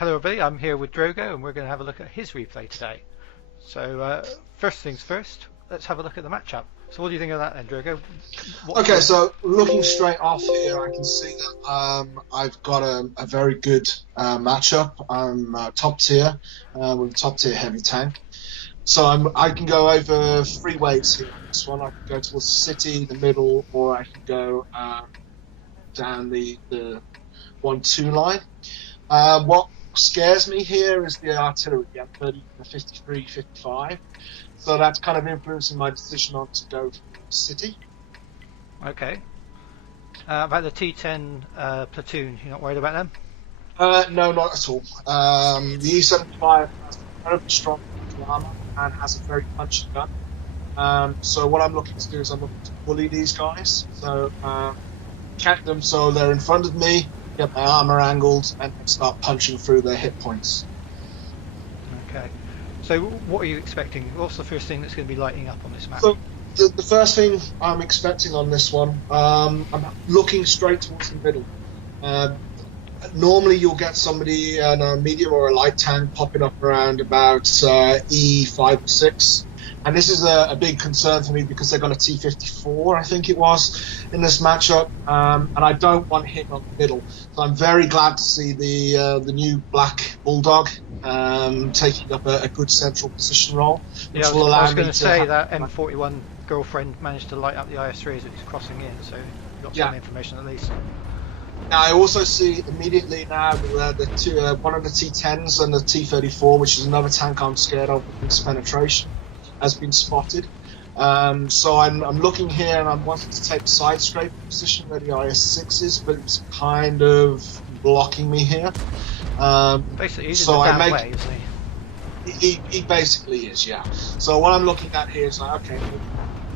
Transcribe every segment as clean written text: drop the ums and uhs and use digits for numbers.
Hello everybody, I'm here with Drogo and we're going to have a look at his replay today. So first things first, let's have a look at the matchup. So what do you think of that then, Drogo? Okay, so looking straight off here, I can see that I've got a very good matchup. I'm top tier with a top tier heavy tank. So I can go over three ways here on this one. I can go towards the city, the middle, or I can go down the 1-2 line. What scares me here is the artillery. I'm 30, 53, 55. So that's kind of influencing my decision on to go for the city. Okay. About the T10 platoon, you're not worried about them? No, not at all. The E75 has incredibly strong armor and has a very punchy gun. So what I'm looking to do is I'm looking to bully these guys. So catch them so they're in front of me, get my armor angled, and start punching through their hit points. Okay. So what are you expecting? What's the first thing that's going to be lighting up on this map? So the first thing I'm expecting on this one, I'm looking straight towards the middle. Normally you'll get somebody in a medium or a light tank popping up around about E5 or 6. And this is a big concern for me because they've got a T54, I think it was, in this matchup. And I don't want him on the middle. So I'm very glad to see the new Black Bulldog taking up a good central position role. Which Yeah, will allow I was me going to say that have M41 girlfriend managed to light up the IS-3 as it was crossing in, so you got some information at least. Now I also see immediately now one of the T10s and the T34, which is another tank I'm scared of with its penetration, has been spotted. So I'm looking here and I'm wanting to take the side scrape position where the IS-6 is, but it's kind of blocking me here. Basically, he's so in the damn way, isn't he? He basically is, yeah. So what I'm looking at here is like, okay,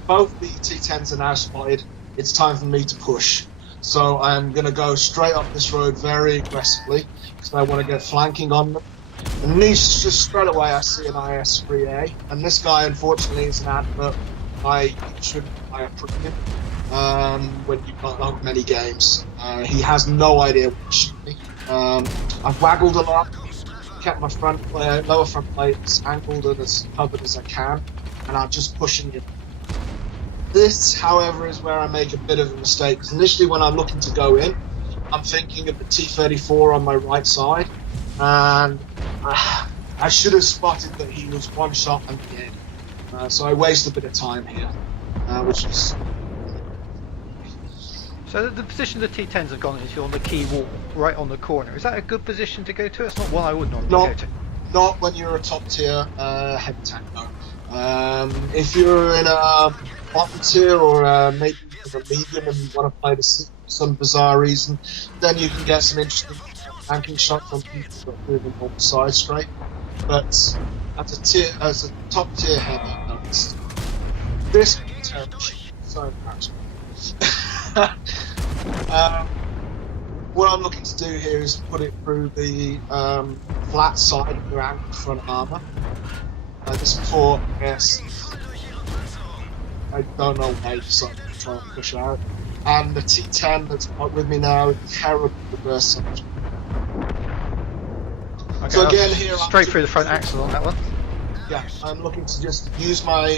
both the T10s are now spotted. It's time for me to push. So I'm going to go straight up this road very aggressively because I want to get flanking on them. And these, just straight away, I see an IS-3A. And this guy, unfortunately, is an advert I shouldn't buy a premium when you've got not many games. He has no idea what he's shooting. I've waggled a lot, kept my lower front plate as angled and as covered as I can, and I'm just pushing it. This, however, is where I make a bit of a mistake, because initially when I'm looking to go in, I'm thinking of the T-34 on my right side, and I should have spotted that he was one shot and dead. So I waste a bit of time here, which is... So the position the T10s have gone into on the key wall, right on the corner, is that a good position to go to? It's not one I would normally go to. Not when you're a top tier heavy tank, no. If you're in a bottom tier or maybe a medium and you want to play some bizarre reason, then you can get some interesting tanking shots from people that are moving on the side straight. But as a top tier heavy, no, this can be terrible. So much. What I'm looking to do here is put it through the flat side of the angled front armour. This before, yes, I don't know why I decided to try and push out. And the T10 that's with me now is terrible reverse subject. Okay, so again here, straight through the front axle on that one. Yeah, I'm looking to just use my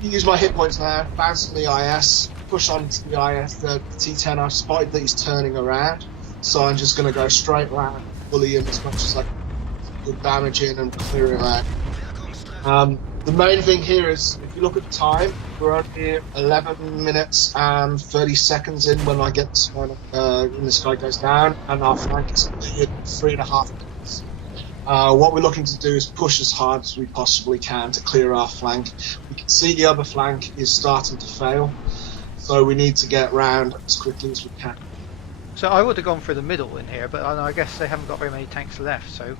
hit points now, bounce on the IS, push on to the IS, the T10. I've spotted that he's turning around, so I'm just going to go straight around, bully him as much as I can, good damage in and clear him out. The main thing here is, if you look at the time, we're only 11 minutes and 30 seconds in when I get this one, when this guy goes down, and our flank is cleared 3.5 minutes. What we're looking to do is push as hard as we possibly can to clear our flank. We can see the other flank is starting to fail, so we need to get round as quickly as we can. So I would have gone for the middle in here, but I guess they haven't got very many tanks left, so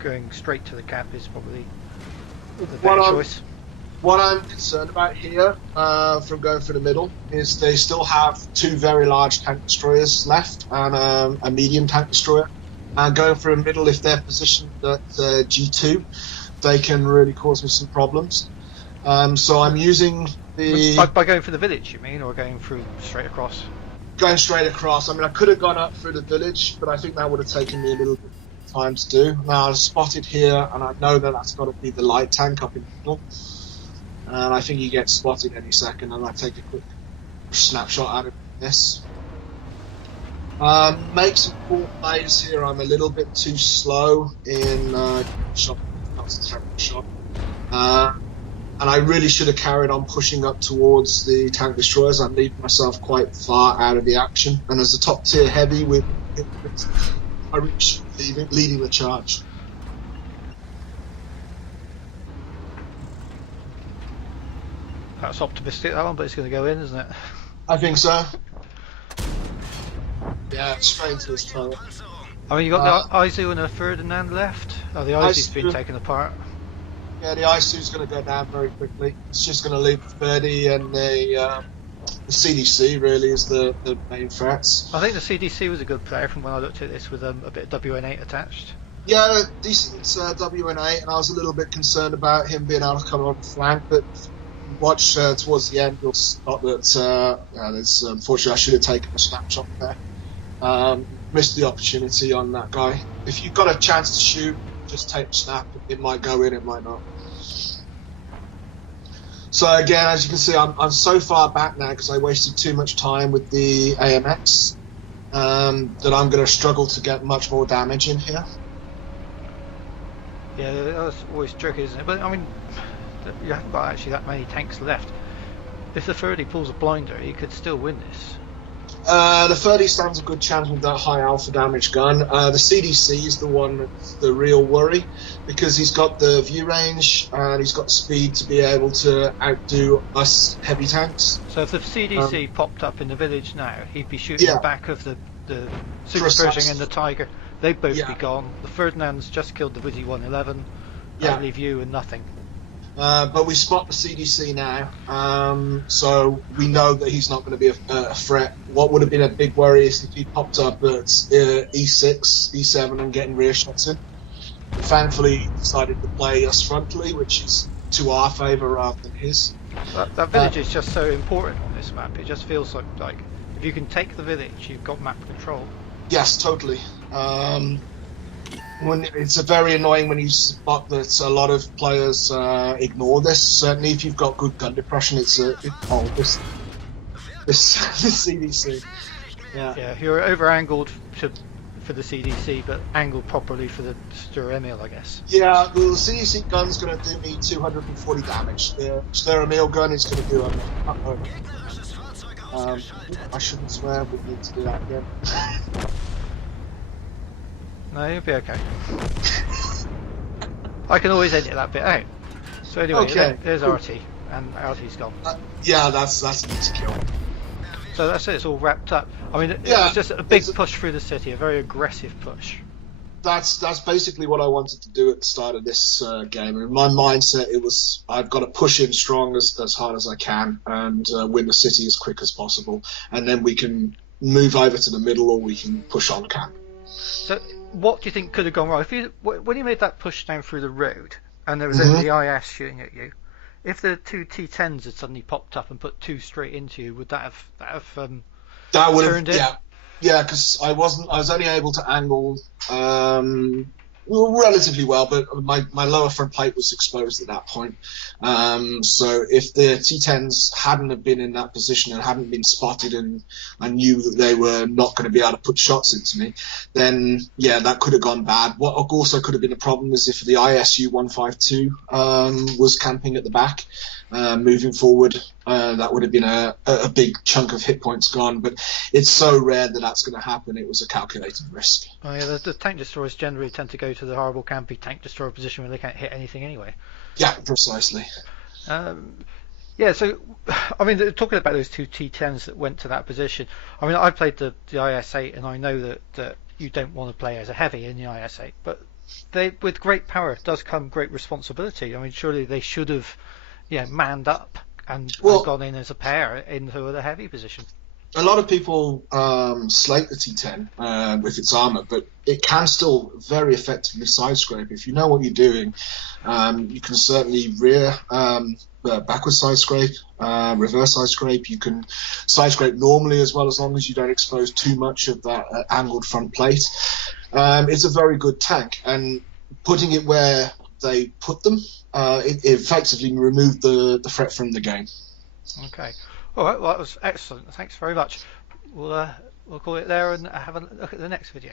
going straight to the cap is probably the better choice. What I'm concerned about here, from going for the middle, is they still have two very large tank destroyers left and a medium tank destroyer. And going for a middle, if they're positioned at G2, they can really cause me some problems. So I'm using the... By going for the village, you mean, or going through straight across? going straight across. I mean, I could have gone up through the village, but I think that would have taken me a little bit of time to do. Now I'm spotted here, and I know that that's got to be the light tank up in the middle. And I think he gets spotted any second, and I take a quick snapshot out of this. Make some cool plays here. I'm a little bit too slow in shot. That's a terrible shot. And I really should have carried on pushing up towards the tank destroyers. I'm leaving myself quite far out of the action. And as a top tier heavy, I reach leading the charge. That's optimistic, that one, but it's going to go in, isn't it? I think so. Yeah, straight into his turret. I mean, you got the Izu and a Ferdinand left. Oh, the Izu's been taken apart. Yeah, the Isu's going to go down very quickly. It's just going to leave 30, and the CDC really is the main threats. I think the CDC was a good player from when I looked at this with a bit of WN8 attached. Yeah, decent WN8, and I was a little bit concerned about him being able to come on the flank, but watch towards the end, you'll spot that there's, unfortunately I should have taken a snapshot there. Missed the opportunity on that guy. If you've got a chance to shoot, just take a snap. It might go in, it might not. So again, as you can see, I'm so far back now because I wasted too much time with the AMX that I'm going to struggle to get much more damage in here. Yeah, that's always tricky, isn't it? But I mean, you haven't got actually that many tanks left. If the 30 pulls a blinder, he could still win this. The 30 stands a good chance with that high alpha damage gun. The CDC is the one that's the real worry because he's got the view range and he's got the speed to be able to outdo us heavy tanks. So if the CDC popped up in the village now, he'd be shooting the back of the Super Pershing and the Tiger. They'd both be gone. The Ferdinand's just killed the Wizzy 111. That'd leave you and nothing. But we spot the CDC now, so we know that he's not going to be a threat. What would have been a big worry is if he popped up at E6, E7 and getting rear shots in. Thankfully, he decided to play us frontally, which is to our favour rather than his. That village is just so important on this map. It just feels like if you can take the village, you've got map control. Yes, totally. It's very annoying when you spot that a lot of players ignore this. Certainly, if you've got good gun depression, this CDC. Yeah, you're over angled for the CDC, but angled properly for the Stur Emil, I guess. Yeah, the CDC gun's going to do me 240 damage. The Stur Emil gun is going to do I shouldn't swear, we need to do that again. No, you'll be okay. I can always edit that bit out. So anyway, there's RT, and RT's gone. Yeah, that's an easy kill. So that's it, it's all wrapped up. I mean, it was just a big push through the city, a very aggressive push. That's basically what I wanted to do at the start of this game. In my mindset, it was I've got to push in strong as hard as I can and win the city as quick as possible, and then we can move over to the middle or we can push on camp. So what do you think could have gone wrong? When you made that push down through the road and there was only the IS shooting at you, if the two T10s had suddenly popped up and put two straight into you, would that have turned it? Yeah, because I was only able to angle relatively well, but my lower front plate was exposed at that point. So if the T10s hadn't have been in that position and hadn't been spotted, and I knew that they were not going to be able to put shots into me, then that could have gone bad. What also could have been a problem is if the ISU 152 was camping at the back, moving forward. That would have been a big chunk of hit points gone, but it's so rare that that's going to happen. It was a calculated risk. Oh yeah, the tank destroyers generally tend to go to the horrible campy tank destroyer position where they can't hit anything anyway. Yeah, precisely. So I mean, talking about those two T10s that went to that position. I mean, I played the IS-8, and I know that you don't want to play as a heavy in the IS-8, but with great power does come great responsibility. I mean, surely they should have manned up and gone in as a pair into the heavy position. A lot of people slate the T10 with its armor, but it can still very effectively side scrape. If you know what you're doing, you can certainly rear backward side scrape, reverse side scrape. You can side scrape normally as well, as long as you don't expose too much of that angled front plate. It's a very good tank, and putting it where they put them, it effectively removed the threat from the game. Okay. All right. Well, that was excellent. Thanks very much. We'll call it there and have a look at the next video.